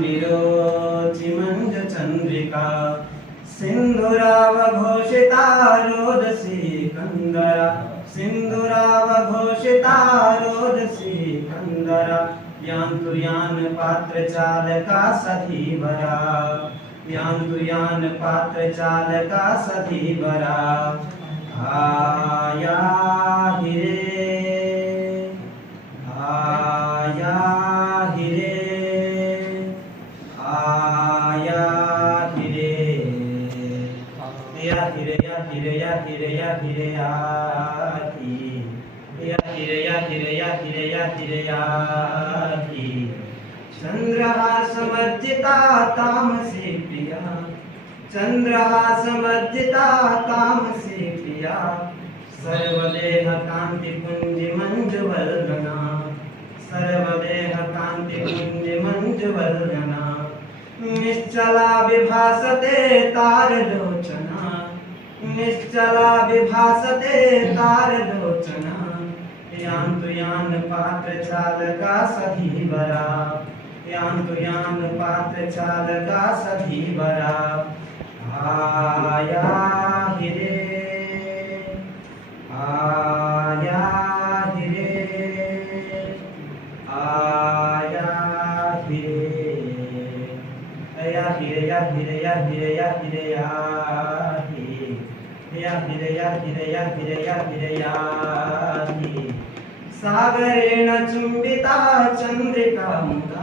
विरोचिमञ्ज चन्द्रिका सिन्धुरावघोषिता रोदसी कन्दरा सिन्धुरावघोषिता रोदसी कन्दरा यान्तु यान पात्र चालका सधीवरा यान्तु यान पात्र चालका सधीवरा आया हिरे आया हिरे आया हिरे या हिरे या हिरे या हिरे या हिरे आही या हिरे या हिरे या हिरे या हिरे आही चन्द्रहासमर्जिता तामसी प्रिया चन्द्रहासमर्जिता तामसी प्रिया सर्वदेह कांति पुंज मंजुवल्लना सर्वदेह कांति पुंज मंजुवल्लना निश्चला विभासते तारलोचना निश्चला विभासते तारलोचना यान्तु यान पात्र चालका सधीवरा यान्तु यान पात्र चालका सधीवरा आया हिरे आया हिरे आया हिरे या हिरे या हिरे या हिरे या हिरे या हिरे या हिरे या हिरे या हिरे या सागरेण चुंबिता चंद्रिका मुदा